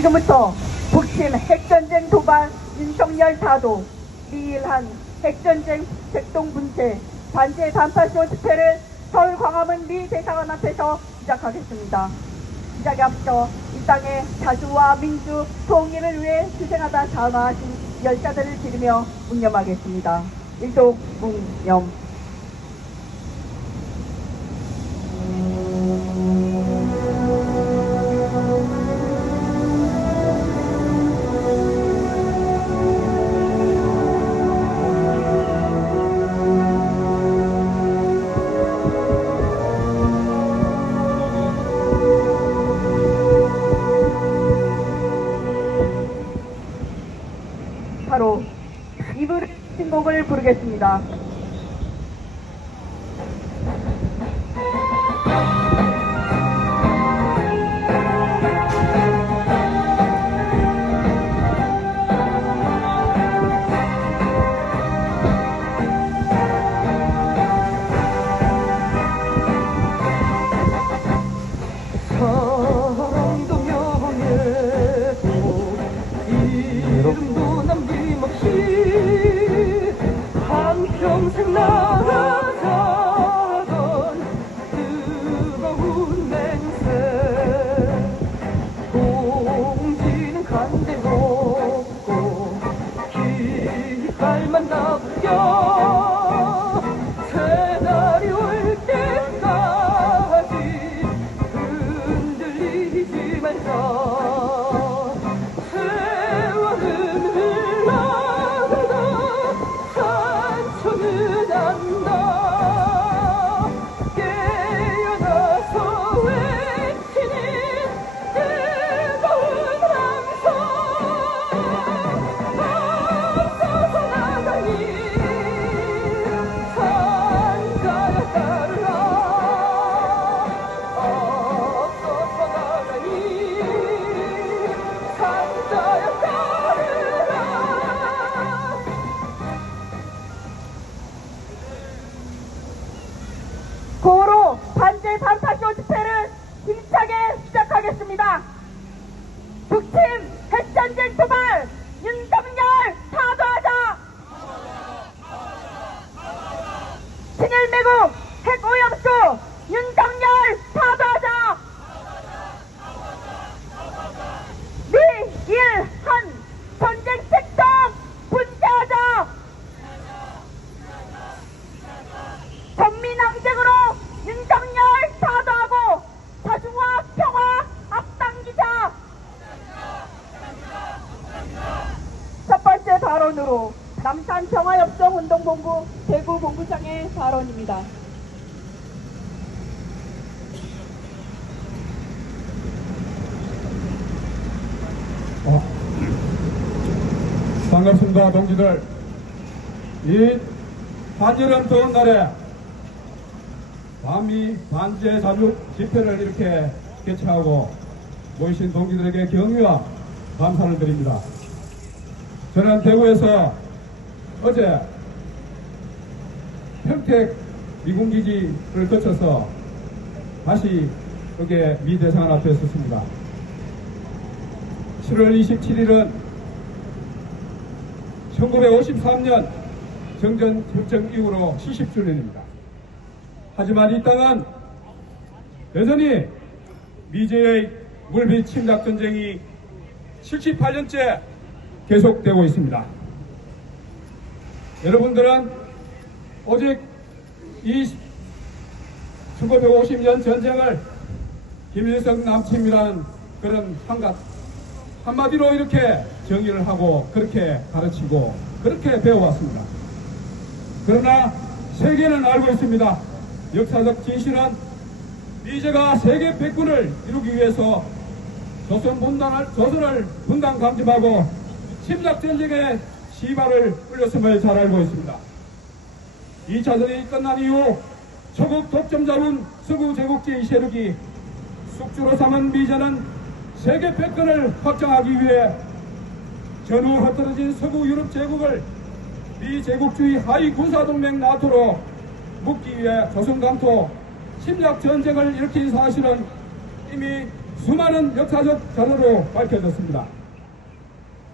지금부터 북침 핵전쟁 도발 윤석열 타도 미일한 핵전쟁 백동분체 반제 단파쇼 집회를 서울 광화문 미 대사관 앞에서 시작하겠습니다. 시작에 앞서 이 땅의 자주와 민주 통일을 위해 희생하다 자마하신 열사들을 기리며 묵념하겠습니다. 일동 묵념. 바로 이불 신곡을 부르겠습니다. 사랑도 명예도 이름도 남김없이 한평생 나아가던 뜨거운 맹세 공지는 간대없고 깃발만 나부려 새날이 올 때까지 흔들리지 말자. 세월은 흘러가다 산천은 안다. 깨어나서 외치는 뜨거운 함성. 앞서서 나가니 산자여 따르라. 앞서서 나가니 산자여 따르라. 고로 반제 단파쇼 집회를 힘차게 시작하겠습니다. 북침 핵전쟁 도발 윤석열 타도하자. 친일 매국 핵오염수 윤석열 타도하자. 미일한 전쟁 책동 분쇄하자. 전민항쟁으로 윤석열 타도하고 자주와 평화 앞당기자. 첫 번째 발언으로 남산평화협정운동본부 대구본부장의 발언입니다. 반갑습니다, 동지들. 이 한여름 더운 날에 반미 반제 자주 집회를 이렇게 개최하고 모이신 동지들에게 경의와 감사를 드립니다. 저는 대구에서 어제 평택 미군기지를 거쳐서 다시 여기에 미 대사관 앞에 섰습니다. 7월 27일은 1953년 정전협정 이후로 70주년입니다. 하지만 이 땅은 여전히 미제의 물빛 침략 전쟁이 78년째 계속되고 있습니다. 여러분들은 오직 이 1950년 전쟁을 김일성 남침이라는 그런 한마디로 이렇게 정의를 하고 그렇게 가르치고 그렇게 배워왔습니다. 그러나 세계는 알고 있습니다. 역사적 진실은 미제가 세계 백군을 이루기 위해서 조선을 분단 감집하고 침략 전쟁의 시발을 끌렸음을 잘 알고 있습니다. 2차전이 끝난 이후 초국 독점자군 서구 제국주의 세력이 숙주로 삼은 미제는 세계 패권을 확장하기 위해 전후 흩어진 서구 유럽 제국을 미 제국주의 하위 군사동맹 나토로 묶기 위해 조선 강토 침략 전쟁을 일으킨 사실은 이미 수많은 역사적 자료로 밝혀졌습니다.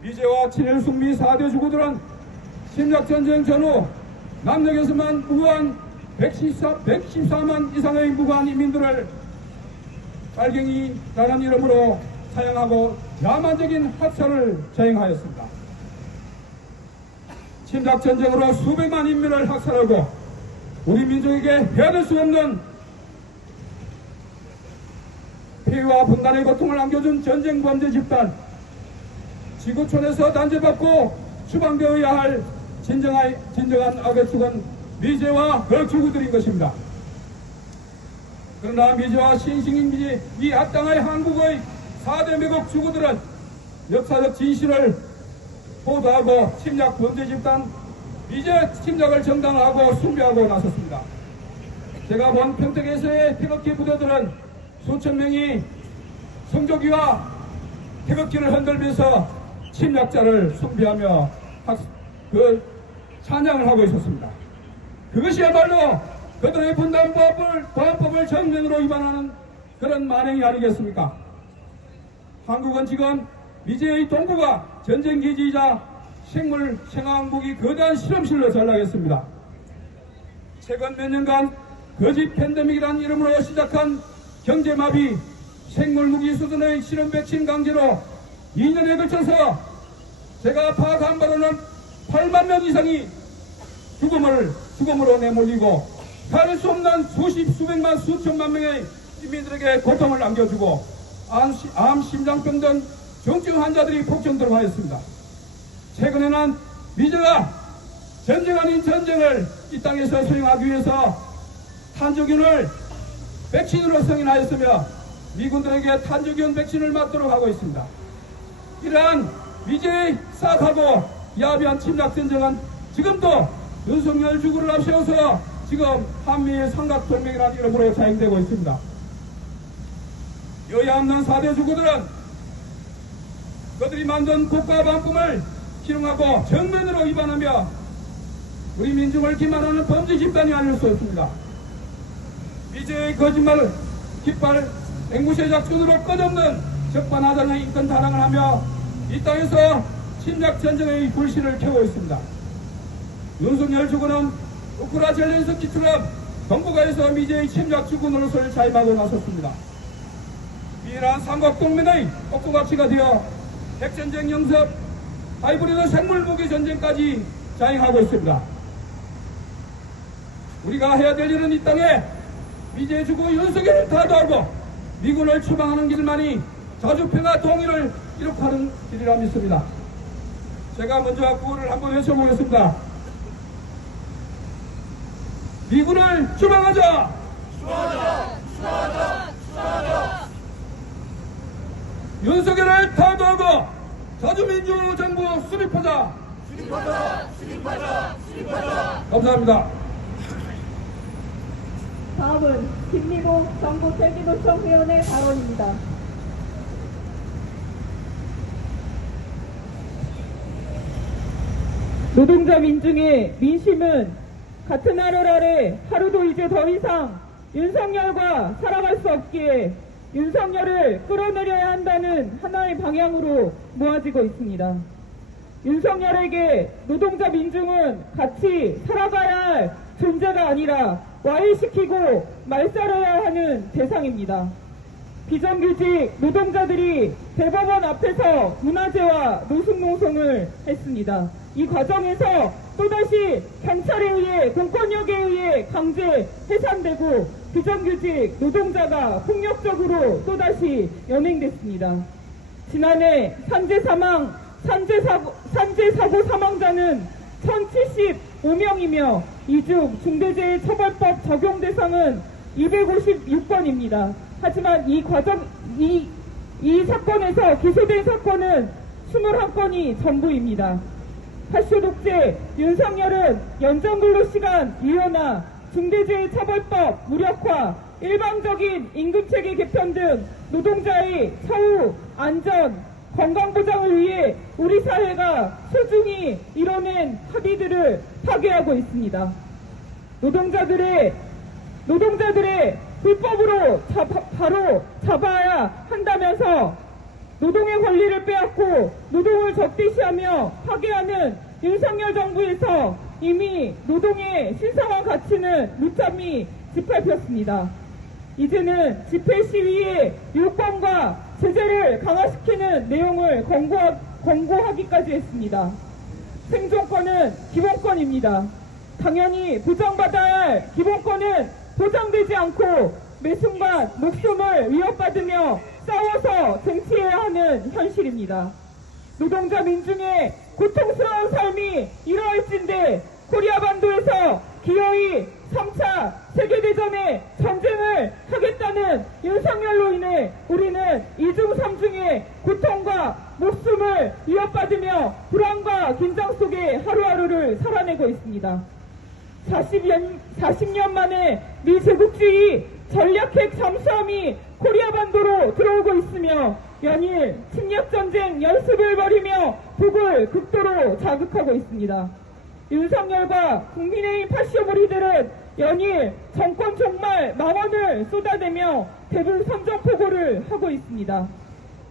미제와 친일 숙미 4대 주구들은 침략전쟁 전후 남녘에서만 무고한 114만 이상의 무고한 인민들을 빨갱이라는 이름으로 사용하고 야만적인 학살을 자행하였습니다. 침략전쟁으로 수백만 인민을 학살하고 우리 민족에게 헤아릴 수 없는 피해와 분단의 고통을 안겨준 전쟁 범죄 집단, 지구촌에서 단죄받고 추방되어야 할 진정한 악의 축은 미제와 그 주구들인 것입니다. 그러나 미제와 신식민지 이 악당의 한국의 4대 매국 주구들은 역사적 진실을 보도하고 침략 범죄 집단 미제 침략을 정당화하고 숭배하고 나섰습니다. 제가 본 평택에서의 태극기 부대들은 수천 명이 성조기와 태극기를 흔들면서 침략자를 숭배하며 찬양을 하고 있었습니다. 그것이야말로 그들의 분단법을 정면으로 위반하는 그런 만행이 아니겠습니까? 한국은 지금 미제의 동부가 전쟁기지이자 생화학무기 거대한 실험실로 전락했습니다. 최근 몇 년간 거짓 팬데믹이라는 이름으로 시작한 경제마비, 생물무기 수준의 실험 백신 강제로 2년에 걸쳐서 제가 파악한 바로는 8만 명 이상이 죽음으로 내몰리고 가릴 수 없는 수백만 수천만 명의 인민들에게 고통을 안겨주고 암, 심장병 등 중증 환자들이 폭증 하였습니다. 최근에는 미제가 전쟁 아닌 전쟁을 이 땅에서 수행하기 위해서 탄저균을 백신으로 승인하였으며 미군들에게 탄저균 백신을 맞도록 하고 있습니다. 이러한 미제의 사악하고 야비한 침략전쟁은 지금도 윤석열 주구를 앞세워서 지금 한미의 삼각동맹이라는 이름으로 자행되고 있습니다. 여야 없는 4대 주구들은 그들이 만든 국가 반품을 희롱하고 정면으로 위반하며 우리 민중을 기만하는 범죄 집단이 아닐 수 없습니다. 미제의 거짓말, 깃발, 앵무새 작전으로 끝없는 적반하장의 인권 타락을 하며 이 땅에서 침략 전쟁의 불씨를 켜고 있습니다. 윤석열 주군은 우크라 젤렌스키처럼 동북아에서 미제의 침략 주군 노릇을 자임하고 나섰습니다. 미란 삼각동맹의 옥토가치가 되어 핵전쟁 영습, 하이브리드 생물무기 전쟁까지 자행하고 있습니다. 우리가 해야 될 일은 이 땅에 미제 주구 윤석열을 타도하고 미군을 추방하는 길만이 자주평화 통일을 이룩하는 길이라 믿습니다. 제가 먼저 구호를 한번 외쳐보겠습니다. 미군을 추방하자! 추방하자! 추방하자! 추방하자! 윤석열을 타도하고 자주민주 정부 수립하자! 수립하자! 수립하자! 수립하자! 감사합니다. 다음은 김미국 정부 헬기도청 회원의 발언입니다. 노동자 민중의 민심은 같은 하늘 아래 하루도 이제 더 이상 윤석열과 살아갈 수 없기에 윤석열을 끌어내려야 한다는 하나의 방향으로 모아지고 있습니다. 윤석열에게 노동자 민중은 같이 살아가야 할 존재가 아니라 와해시키고 말살해야 하는 대상입니다. 비정규직 노동자들이 대법원 앞에서 문화재와 노숙농성을 했습니다. 이 과정에서 또다시 경찰에 의해 공권력에 의해 강제 해산되고 비정규직 노동자가 폭력적으로 또다시 연행됐습니다. 지난해 산재사고 사망자는 1075명이며 이 중 중대재해처벌법 적용 대상은 256건입니다. 하지만 이 사건에서 기소된 사건은 21건이 전부입니다. 파쇼독재 윤석열은 연장근로시간 유연화, 중대재해처벌법 무력화, 일방적인 임금체계 개편 등 노동자의 처우, 안전, 건강보장을 위해 우리 사회가 소중히 이뤄낸 합의들을 파괴하고 있습니다. 노동자들의 불법으로 바로 잡아야 한다면서 노동의 권리를 빼앗고 노동을 적대시하며 파괴하는 윤석열 정부에서 이미 노동의 신성한 가치는 무참히 짓밟혔습니다. 이제는 집회 시위의 요건과 제재를 강화시키는 내용을 권고하기까지 했습니다. 생존권은 기본권입니다. 당연히 보장받아야 할 기본권은 보장되지 않고 매 순간 목숨을 위협받으며 싸워서 쟁취해야 하는 현실입니다. 노동자 민중의 고통스러운 삶이 이러할진데 코리아 반도에서 기어이 3차 세계대전의 전쟁을 하겠다는 윤석열로 인해 우리는 이중 삼중의 고통과 목숨을 위협받으며 불안과 긴장 속에 하루하루를 살아내고 있습니다. 40년 만에 미 제국주의 전략핵 잠수함이 코리아 반도로 들어오고 있으며 연일 침략전쟁 연습을 벌이며 북을 극도로 자극하고 있습니다. 윤석열과 국민의힘 파쇼무리들은 연일 정권 종말 망언을 쏟아내며 대북 선전포고를 하고 있습니다.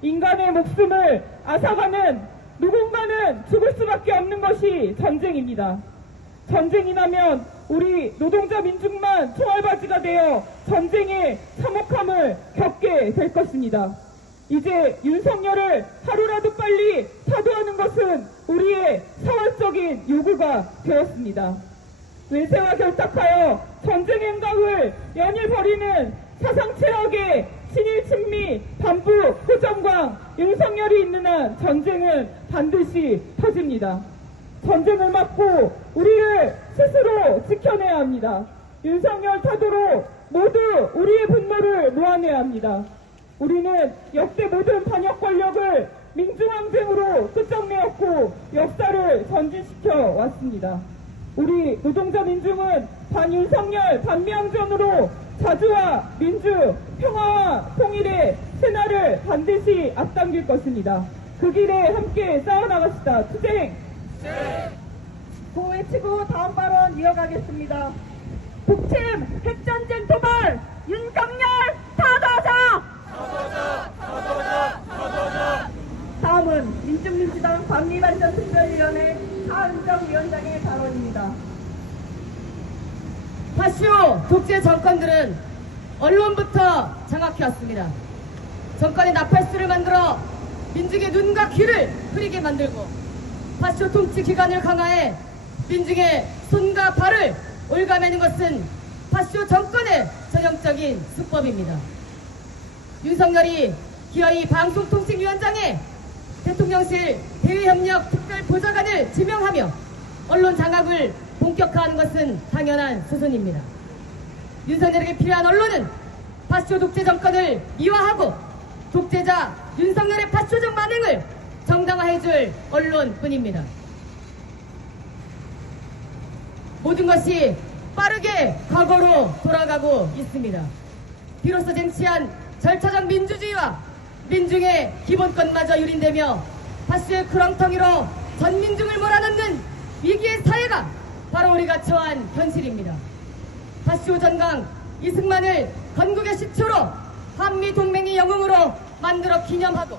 인간의 목숨을 앗아가는 누군가는 죽을 수밖에 없는 것이 전쟁입니다. 전쟁이 나면 우리 노동자 민중만 총알바지가 되어 전쟁의 참혹함을 겪게 될 것입니다. 이제 윤석열을 하루라도 빨리 타도하는 것은 우리의 사활적인 요구가 되었습니다. 외세와 결탁하여 전쟁 행각을 연일 벌이는 사상체학의 친일 친미 반북 호정광 윤석열이 있는 한 전쟁은 반드시 터집니다. 전쟁을 막고 우리를 스스로 지켜내야 합니다. 윤석열 타도로 모두 우리의 분노를 모아내야 합니다. 우리는 역대 모든 반역 권력을 민중항쟁으로 끝장내었고 역사를 전진시켜 왔습니다. 우리 노동자 민중은 반윤석열 반미항전으로 자주와 민주, 평화와 통일의 새날을 반드시 앞당길 것입니다. 그 길에 함께 싸워나갑시다. 투쟁! 고 외치고 다음 발언 이어가겠습니다. 북침 핵전쟁 도발 윤석열 타도자! 다음은 민중민주당 반미반전특별위원회 하은정 위원장의 발언입니다. 파쇼 독재 정권들은 언론부터 장악해왔습니다. 정권의 나팔수를 만들어 민중의 눈과 귀를 흐리게 만들고 파쇼 통치 기간을 강화해 민중의 손과 발을 올가매는 것은 파쇼 정권의 전형적인 수법입니다. 윤석열이 기어이 방송통신위원장에 대통령실 대외협력 특별보좌관을 지명하며 언론 장악을 본격화하는 것은 당연한 수순입니다. 윤석열에게 필요한 언론은 파쇼 독재 정권을 미화하고 독재자 윤석열의 파쇼적 만행을 정당화해줄 언론뿐입니다. 모든 것이 빠르게 과거로 돌아가고 있습니다. 비로소 쟁취한 절차적 민주주의와 민중의 기본권마저 유린되며 파쇼의 구렁텅이로 전민중을 몰아넣는 위기의 사회가 바로 우리가 처한 현실입니다. 파쇼 전강 이승만을 건국의 시초로 한미동맹의 영웅으로 만들어 기념하고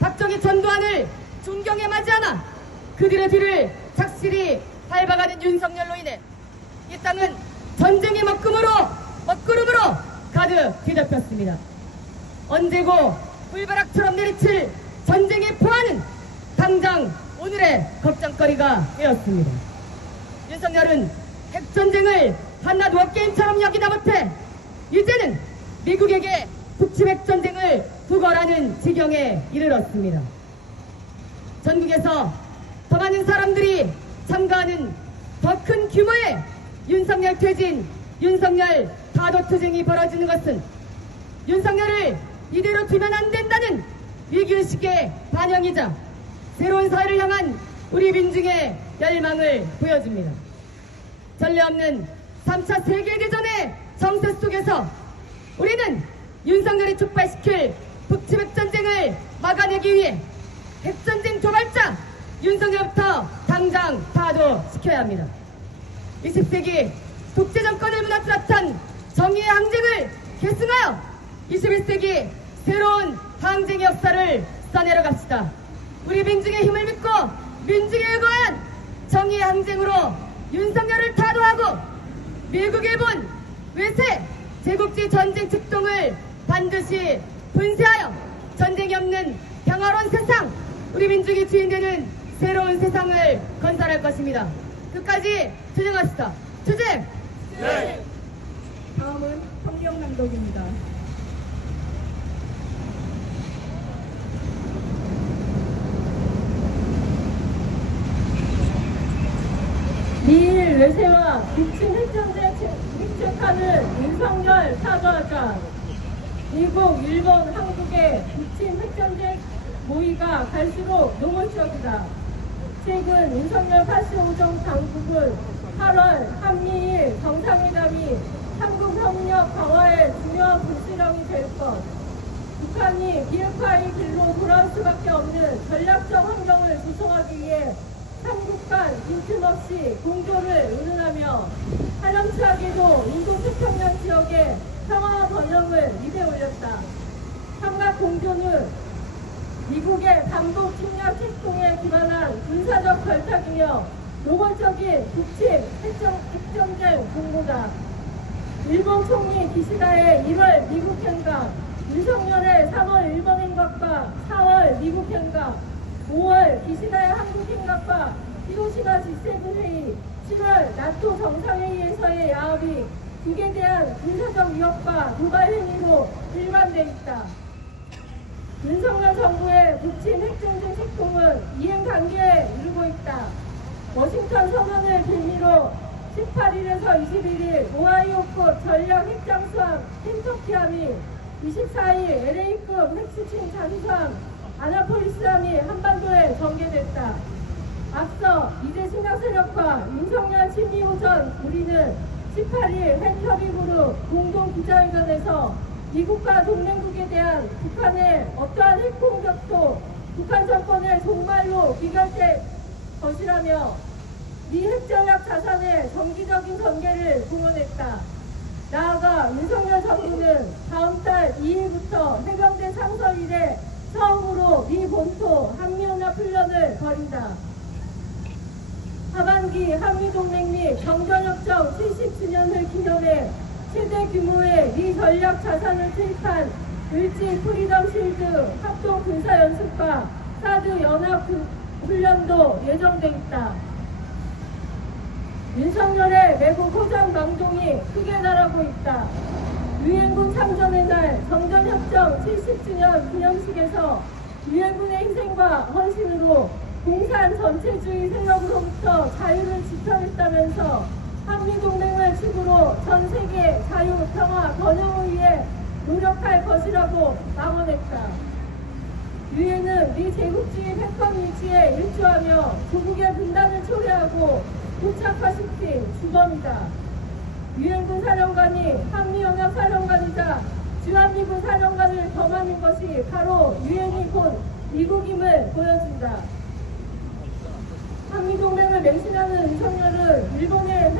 박정희 전두환을 존경에 맞이하나 그들의 뒤를 착실히 밟아가는 윤석열로 인해 이 땅은 전쟁의 먹구름으로 가득 뒤덮였습니다. 언제고 불벼락처럼 내리칠 전쟁의 포화는 당장 오늘의 걱정거리가 되었습니다. 윤석열은 핵전쟁을 한낱 워게임처럼 여기다 못해 이제는 미국에게 북침 핵전쟁을 부거라는 지경에 이르렀습니다. 전국에서 더 많은 사람들이 참가하는 더 큰 규모의 윤석열 퇴진, 윤석열 타도투쟁이 벌어지는 것은 윤석열을 이대로 두면 안 된다는 위기의식의 반영이자 새로운 사회를 향한 우리 민중의 열망을 보여줍니다. 전례 없는 3차 세계대전의 정세 속에서 우리는 윤석열이 촉발시킬 북침 핵전쟁을 막아내기 위해 핵전쟁 도발자 윤석열부터 당장 타도시켜야 합니다. 20세기 독재 정권을 무너뜨렸던 정의의 항쟁을 계승하여 21세기 새로운 항쟁의 역사를 써내려 갑시다. 우리 민중의 힘을 믿고 민중에 의거한 정의의 항쟁으로 윤석열을 타도하고 미국, 일본, 외세, 제국주의 전쟁 책동을 반드시 분쇄하여 전쟁이 없는 평화로운 세상, 우리 민중이 주인되는 새로운 세상을 건설할 것입니다. 끝까지 투쟁합시다. 투쟁! 네. 다음은 성경 낭독입니다. 미일 외세와 미친 핵전쟁 핵책하는 윤석열 사과하자. 미국, 일본, 한국의 미친 핵전쟁 모의가 갈수록 노골적이다. 최근 윤석열 85정 당국은 8월 한미일 정상회담이 한국협력 강화의 중요한 분수령이 될 것, 북한이 비핵화의 길로 돌아올 수밖에 없는 전략적 환경을 조성하기 위해 삼국 간 빈틈없이 공조를 의논하며 하렴치하게도 인도태평양 지역의 평화와 번영을 입에 올렸다. 삼각 공조는 미국의 반복 침략 책동에 기반한 군사적 결탁이며 노골적인 북침 핵전쟁 공모다. 일본 총리 기시다의 1월 미국 행각, 윤석열의 3월 일본 행각과 4월 미국 행각, 5월 기시다의 한국 행각과 히로시마 G7 회의, 7월 나토 정상회의에서의 야합이 북에 대한 군사적 위협과 도발 행위로 일관돼 있다. 윤석열 정부의 북침 핵전쟁 책동은 이행 단계에 이르고 있다. 워싱턴 선언을 빌미로 18일에서 21일 오하이오급 전략 핵잠수함 켄터키함이 24일 LA급 핵수침 잠수함 아나폴리스함이 한반도에 전개됐다. 앞서 이제 신화세력과 윤석열 친미 오전 우리는 18일 핵협의그룹 공동기자회견에서 미국과 동맹국에 대한 북한의 어떠한 핵공격도 북한 정권의 종말로 귀결될 것이라며 미 핵전략 자산의 정기적인 전개를 공언했다. 나아가 윤석열 정부는 다음 달 2일부터 해병대 창설 이래 처음으로 미 본토 한미연합훈련을 벌인다. 하반기 한미동맹 및 정전협정 70주년을 기념해 최대 규모의 미 전략 자산을 투입한 을지 프리덤 실드 합동 군사연습과 사드 연합 훈련도 예정돼 있다. 윤석열의 매국 호장 망동이 크게 날아고 있다. 유엔군 참전의 날 정전협정 70주년 기념식에서 유엔군의 희생과 헌신으로 공산 전체주의 세력으로부터 자유를 지켜냈다면서 한미동맹을 축으로 전 세계 자유, 평화, 번영을 위해 노력할 것이라고 망언했다. 유엔은 미 제국주의 패권 유지에 일조하며 조국의 분단을 초래하고 고착화시킨 주범이다. 유엔군 사령관이 한미연합 사령관이자 주한미군 사령관을 겸하는 것이 바로 유엔이 곧 미국임을 보여준다. 한미동맹을 맹신하는 윤석열은 일본의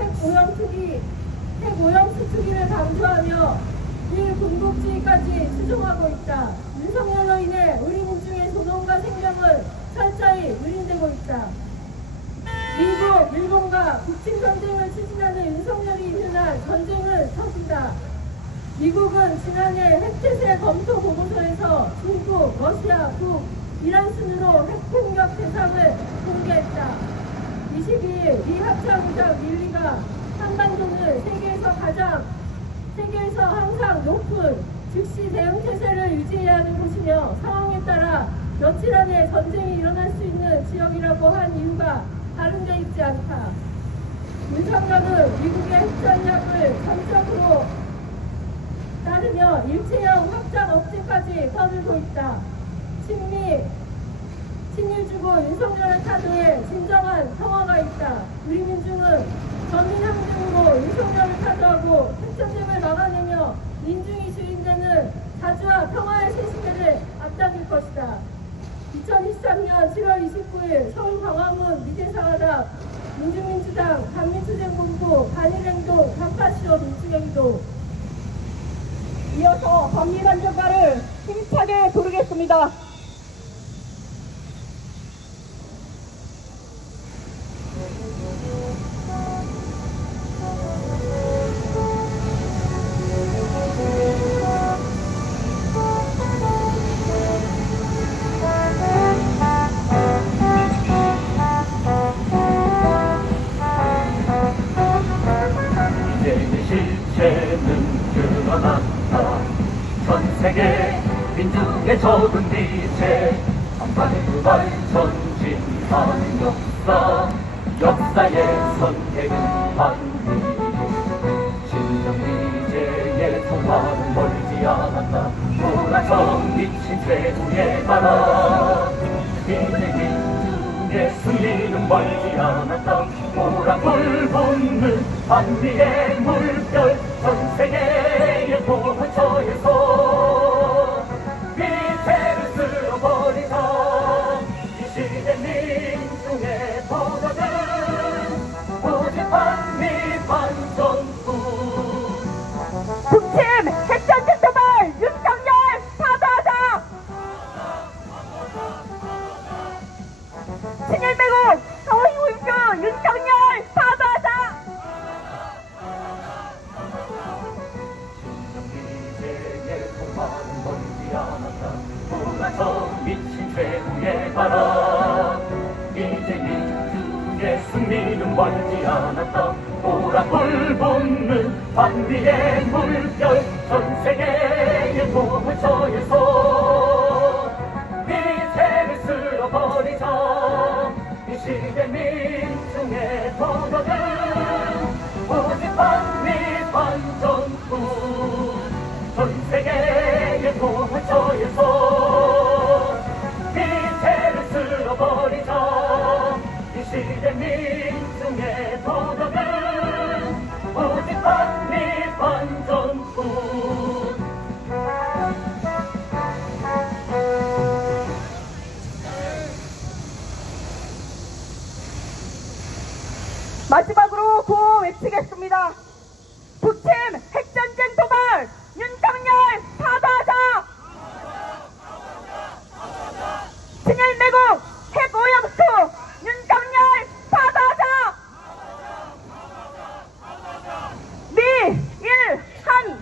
핵오염수 투기를 강조하며 일군국주의까지 추종하고 있다. 윤석열로 인해 우리 민중의 존엄과 생명은 철저히 누린되고 있다. 미국, 일본과 북침 전쟁을 추진하는 윤석열이 있는 한 전쟁은 터진다. 미국은 지난해 핵태세 검토 보고서에서 중국, 러시아, 북, 이란 순으로 핵폭력 대상을 공개했다. 22일 미 합참의장 밀리가 한반도는 세계에서 항상 높은 즉시 대응 태세를 유지해야 하는 곳이며 상황에 따라 며칠 안에 전쟁이 일어날 수 있는 지역이라고 한 이유가 다른 데 있지 않다. 윤석열은 미국의 핵전략을 전적으로 따르며 일체형 확장 억제까지 떠들고 있다. 친일주고 윤석열의 타도에 진정한 평화가 있다. 우리 민중은 전민항쟁으로 윤석열을 타도하고 핵전쟁을 막아내며 민중이 주인되는 자주와 평화의 새 시대를 앞당길 것이다. 2023년 7월 29일 서울 광화문 미제사와답 민주민주당 반민투쟁본부 반일행동 반파시로 민주행동 이어서 반미단전가를 힘차게 부르겠습니다. 이제 실체는 드러났다. 전 세계 민중의 적은 빛에 한반의 그발 전진하는 역사의 선택은 반드시 신정미제의 성화는 멀지 않았다. 보라청 미친 최후의 바람 이제 민중의 승리는 멀지 않았다. 보라불 붙는 반미의 물결 전 세계의 보호처에서 위태를 쓸어버리자. 이 시대 민중의 도전은 오직 반미 반전뿐. 북침 핵전쟁 도발 윤석열 파도하자. 친일 매국 서울이우주 윤석열 파도하자. 신정미제의 통화는 멀지 않았다. 보라청 미친 최후의 바람 이제 민중의 승리는 멀지 않았다. 보라불 붙는 반미의 물결 전 세계의 보호처에서 위태를 쓸어버리자. 이 시대 민중의 도전은 오직 반미 반전뿐. 전 세계의 보호처에서 위태를 쓸어버리자. 이 시대 민중의 도전은 오직 반미 반전뿐. 마지막으로 구호 외치겠습니다. 북침 핵전쟁 도발 윤석열 파도하자. 친일 매국 핵오염수 윤석열 파도하자. 미일 한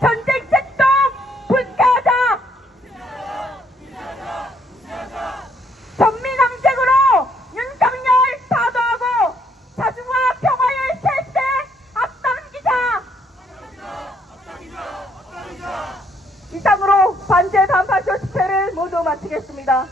전쟁 책동 불쾌하자. 전민항쟁으로 윤석열 파도하고 자주와 평화의 실세 앞당기자. 이상으로 반제 반파쇼 집회를 모두 마치겠습니다.